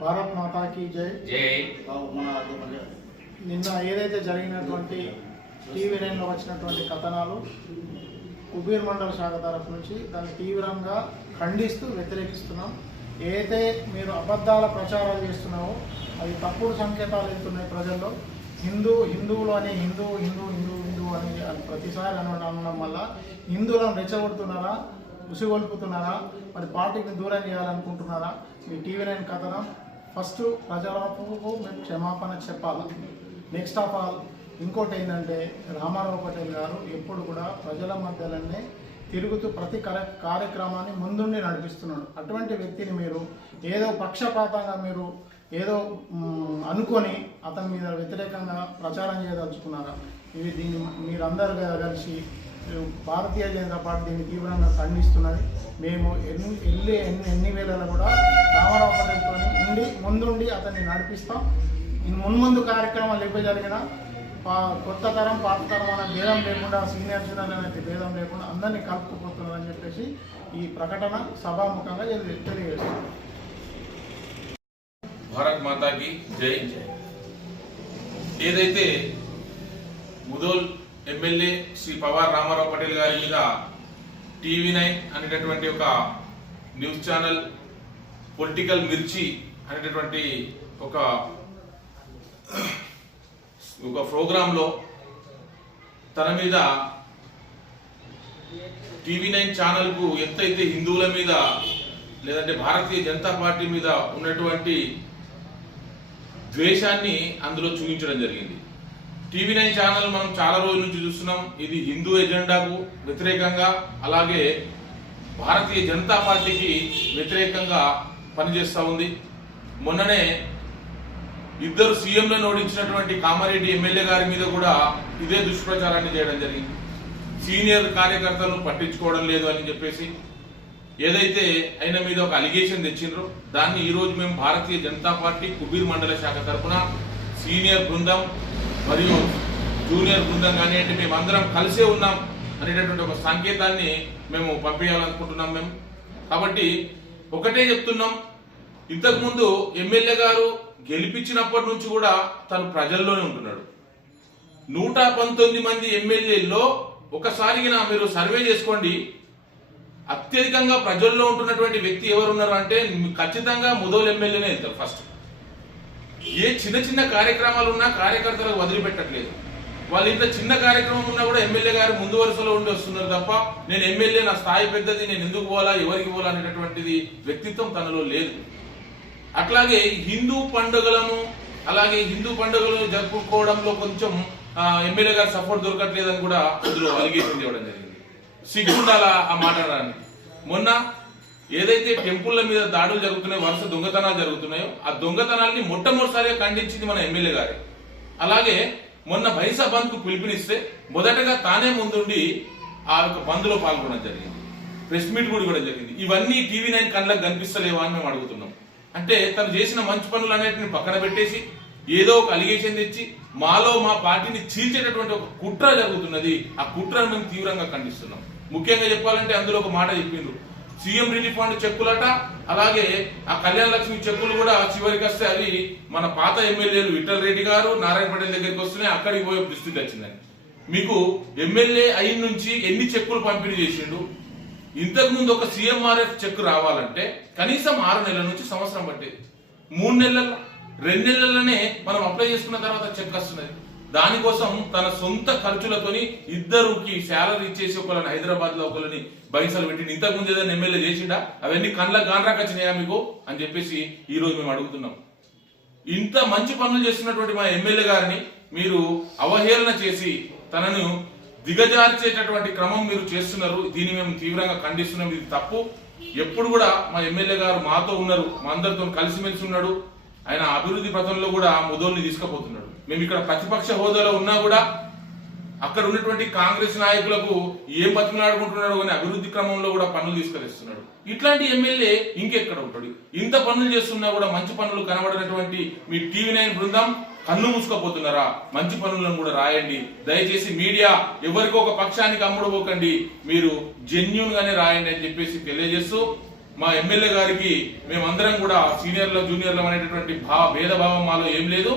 భారత్ మాతాకి జై జై. నిన్న ఏదైతే జరిగినటువంటి టీవీ నైన్లో వచ్చినటువంటి కథనాలు కుబీర్ మండల శాఖ తరఫు నుంచి దాన్ని తీవ్రంగా ఖండిస్తూ వ్యతిరేకిస్తున్నాం. ఏదైతే మీరు అబద్ధాల ప్రచారాలు చేస్తున్నావో అవి తప్పుడు సంకేతాలు వెళ్తున్నాయి ప్రజల్లో. హిందువులు అని హిందూ అని ప్రతిసారి అనడం వల్ల హిందువులను రెచ్చగొడుతున్నారా, ఉసిగొల్పుతున్నారా, మరి పార్టీని దూరం చేయాలనుకుంటున్నారా? మీ టీవీ నైన్ కథనం ఫస్ట్ ప్రజలకు మేము క్షమాపణ చెప్పాలి. నెక్స్ట్ ఆఫ్ ఆల్ ఇంకోటి ఏంటంటే రామారావు పటేల్ గారు ఎప్పుడు కూడా ప్రజల మధ్యలోనే తిరుగుతూ ప్రతి కార్యక్రమాన్ని ముందుండి నడిపిస్తున్నాడు. అటువంటి వ్యక్తిని మీరు ఏదో పక్షపాతంగా మీరు ఏదో అనుకొని అతని మీద వ్యతిరేకంగా ప్రచారం చేయదలుచుకున్నారా? దీన్ని మీరందరూ కలిసి భారతీయ జనతా పార్టీ దీన్ని తీవ్రంగా ఖండిస్తున్నది. మేము ఎన్ని వేళలో కూడా రామారావు పటేల్తో ముందుండి అతన్ని నడిపిస్తాం. మున్ముందు కార్యక్రమాలు ఎప్పుడు జరిగినా కొత్త తరం పాత తరం అనే భేదం లేకుండా, సీనియర్ జూనియర్ అనే భేదం లేకుండా అందరినీ కలుపుకుపోతున్నారని చెప్పేసి ఈ ప్రకటన సభాముఖంగా తెలియజేస్తాం. భారత్ మాతాకి జై. ఏదైతే ముదోల్ ఎమ్మెల్యే శ్రీ పవార్ రామారావు పటేల్ గారి మీద టీవీ 9 అనేటటువంటి ఒక న్యూస్ ఛానల్ పొలిటికల్ మిర్చి అనేటటువంటి ఒక ప్రోగ్రాంలో తన మీద టీవీ 9 ఛానల్కు ఎంతైతే హిందువుల మీద లేదంటే భారతీయ జనతా పార్టీ మీద ఉన్నటువంటి ద్వేషాన్ని అందులో చూపించడం జరిగింది. టీవీ 9 ఛానల్ మనం చాలా రోజుల నుంచి చూస్తున్నాం. ఇది హిందూ ఎజెండాకు వ్యతిరేకంగా, అలాగే భారతీయ జనతా పార్టీకి వ్యతిరేకంగా పనిచేస్తూ ఉంది. మొన్ననే ఇద్దరు సీఎంలను ఓడించినటువంటి కామారెడ్డి ఎమ్మెల్యే గారి మీద కూడా ఇదే దుష్ప్రచారాన్ని చేయడం జరిగింది. సీనియర్ కార్యకర్తలను పట్టించుకోవడం లేదు అని చెప్పేసి ఏదైతే ఆయన మీద ఒక అలిగేషన్ తెచ్చిండ్రో దాన్ని ఈరోజు మేము భారతీయ జనతా పార్టీ కుబీర్ మండల శాఖ తరఫున సీనియర్ బృందం మరియు జూనియర్ బృందం కానివ్వండి, మేమందరం కలిసే ఉన్నాం అనేటటువంటి ఒక సంకేతాన్ని మేము పంపించాలనుకుంటున్నాం మేము. కాబట్టి ఒకటే చెప్తున్నాం, ఇంతకుముందు ఎమ్మెల్యే గారు గెలిపించినప్పటి నుంచి కూడా తను ప్రజల్లోనే ఉంటున్నాడు. 119 మంది ఎమ్మెల్యేల్లో ఒకసారిగా మీరు సర్వే చేసుకోండి, అత్యధికంగా ప్రజల్లో ఉంటున్నటువంటి వ్యక్తి ఎవరున్నారు అంటే ఖచ్చితంగా ముదోల్ ఎమ్మెల్యేనే వెళ్తారు ఫస్ట్. ఏ చిన్న చిన్న కార్యక్రమాలు ఉన్నా కార్యకర్తలకు వదిలిపెట్టట్లేదు. వాళ్ళు ఇంత చిన్న కార్యక్రమం ఉన్నా కూడా ఎమ్మెల్యే గారు ముందు వరుసలో ఉండి వస్తున్నారు తప్ప నేను ఎమ్మెల్యే, నా స్థాయి పెద్దది, నేను ఎందుకు పోవాలా, ఎవరికి పోవాలా అనేటటువంటిది వ్యక్తిత్వం తనలో లేదు. అట్లాగే హిందూ పండుగలను జరుపుకోవడంలో కొంచెం ఎమ్మెల్యే గారు సపోర్ట్ దొరకట్లేదని కూడా అందులో అలిగేషన్ చేయడం జరిగింది. సిగ్గుండాల ఆ మాట్లాడడానికి. మొన్న ఏదైతే టెంపుల్ల మీద దాడులు జరుగుతున్నాయో, వరుస దొంగతనాలు జరుగుతున్నాయో, ఆ దొంగతనాల్ని మొట్టమొదటిసారిగా ఖండించింది మన ఎమ్మెల్యే గారే. అలాగే మొన్న బైసా బంద్ కు పిలుపునిస్తే మొదటగా తానే ముందుండి ఆ యొక్క బంద్ లో పాల్గొనడం జరిగింది. ప్రెస్ మీట్ కూడా ఇవ్వడం జరిగింది. ఇవన్నీ టీవీ 9 కళ్ళకు కనిపిస్తలేవా అని మేము అడుగుతున్నాం. అంటే తను చేసిన మంచి పనులు అనేటిని పక్కన పెట్టేసి ఏదో ఒక అలిగేషన్ తెచ్చి మా పార్టీని చీల్చేటటువంటి ఒక కుట్ర జరుగుతున్నది. ఆ కుట్రను మేము తీవ్రంగా ఖండిస్తున్నాం. ముఖ్యంగా చెప్పాలంటే అందులో ఒక మాట చెప్పిండ్రు, సీఎం రిలీఫ్ ఫండ్ చెక్కులట, అలాగే ఆ కళ్యాణ లక్ష్మి చెక్కులు కూడా చివరికి వస్తే అవి మన పాత ఎమ్మెల్యేలు విఠల్ రెడ్డి గారు, నారాయణ పటేల్ దగ్గరికి వస్తున్నాయి, అక్కడికి పోయే దుస్థితి వచ్చిందని. మీకు ఎమ్మెల్యే అయిన నుంచి ఎన్ని చెక్కులు పంపిణీ చేసిండు? ఇంతకు ముందు ఒక సీఎంఆర్ఎఫ్ చెక్ రావాలంటే కనీసం 6 నెలల నుంచి సంవత్సరం పట్టేది. 3 నెలల 2 నెలలనే మనం అప్లై చేసుకున్న తర్వాత చెక్ వస్తున్నది. దానికోసం తన సొంత ఖర్చులతోని ఇద్దరుకి శాలరీ ఇచ్చేసి ఒకళ్ళని హైదరాబాద్ లో ఒకళ్ళని బైసలు పెట్టి ఇంతకు ముందు ఏదైనా ఎమ్మెల్యే చేసిండా? అవన్నీ కళ్ళకు గాండ్రాకి వచ్చినాయా మీకు అని చెప్పేసి ఈ రోజు మేము అడుగుతున్నాం. ఇంత మంచి పనులు చేస్తున్నటువంటి మా ఎమ్మెల్యే గారిని మీరు అవహేళన చేసి తనను దిగజార్చేటటువంటి క్రమం మీరు చేస్తున్నారు. దీన్ని మేము తీవ్రంగా ఖండిస్తున్నాం. ఇది తప్పు. ఎప్పుడు కూడా మా ఎమ్మెల్యే గారు మాతో ఉన్నారు, మా అందరితో కలిసిమెలిసి ఉన్నాడు. ఆయన అభివృద్ధి పథంలో కూడా ముదోల్ని తీసుకుపోతున్నాడు. మేము ఇక్కడ ప్రతిపక్ష హోదాలో ఉన్నా కూడా అక్కడ ఉన్నటువంటి కాంగ్రెస్ నాయకులకు ఏం బతిమలాడుకుంటున్నాడు అని అభివృద్ధి క్రమంలో కూడా పనులు తీసుకొస్తున్నాడు. ఇట్లాంటి ఎమ్మెల్యే ఇంకెక్కడ ఉంటాడు? ఇంత పనులు చేస్తున్నా కూడా మంచి పనులు కనబడినటువంటి మీ టీవీ 9 బృందం కన్ను మూసుకపోతున్నారా? మంచి పనులను కూడా రాయండి దయచేసి. మీడియా ఎవరికో ఒక పక్షానికి అమ్ముడుపోకండి, మీరు జెన్యూన్ గానే రాయండి అని చెప్పేసి తెలియజేస్తూ మా ఎమ్మెల్యే గారికి మేమందరం కూడా సీనియర్లు జూనియర్లు అనేటటువంటి భేదభావం మాలో ఏం లేదు.